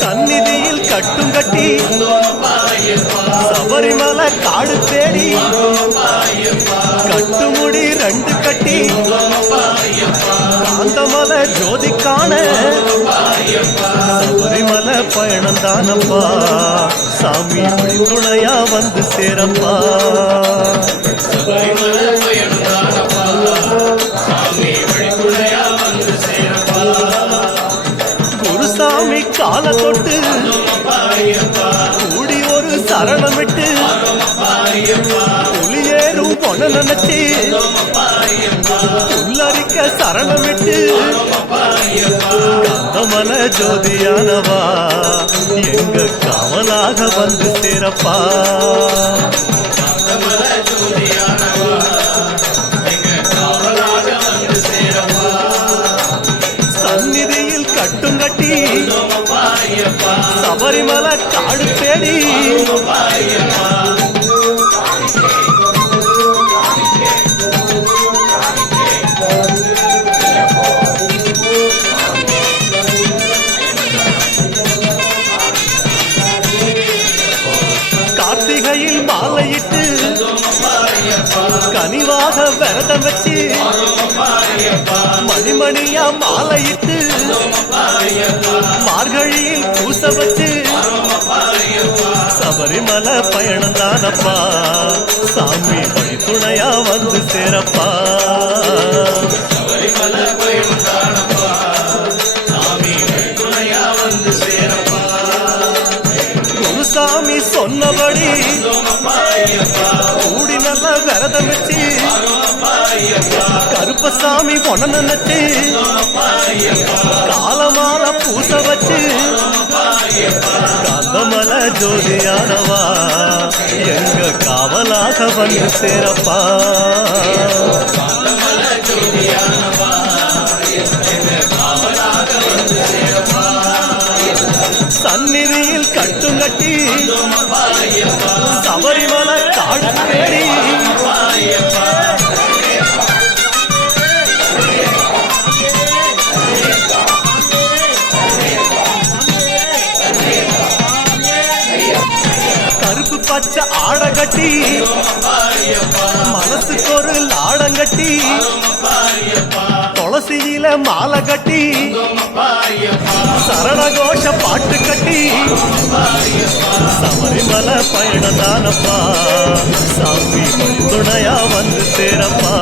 சந்நிதியில் கட்டும் கட்டி சபரிமலை காடு தேடி கட்டுமுடி ரெண்டு கட்டி காந்தமலை ஜோதி காண சபரிமலை பயணம் தானப்பா சாமி துணையா வந்து சேரப்பா குருசாமி கால தொட்டு கூடி ஒரு சரணமிட்டு புலியேறும் பொண்ண நினைச்சு புல்லரிக்க சரணமிட்டு கந்தமலை ஜோதியானவா எங்க காவலாக வந்து சேரப்பா சந்நிதியில் கட்டும் கட்டி சபரிமலை காடு தேடி கார்த்திகையில் மாலையிட்டு கனிவாக விரதம் வச்சு மணிமணியா மாலையிட்டு மார்கழியில் பூச வச்சு சபரிமலை பயணம் தானப்பா சாமி வழி துணையா வந்து சேரப்பா குருசாமி சொன்னபடி கூடி நல்ல விரதம் வச்சு கருப்பசாமி பொண்ண நினைச்சு காலமால பூச வச்சு காந்தமலை ஜோதியானவா எங்க காவலாக வந்து சேரப்பா சந்நிதியில் கட்டும் கட்டி சபரிமலை காடு தேடி கருப்பு பச்சை ஆட கட்டி மனசுக்கு ஒரு லாடங்கட்டி துளசியில மாலை கட்டி சரணகோஷ பாட்டு கட்டி சபரிமலை பயணம் தானப்பா சாமி துணையா வந்து சேரப்பா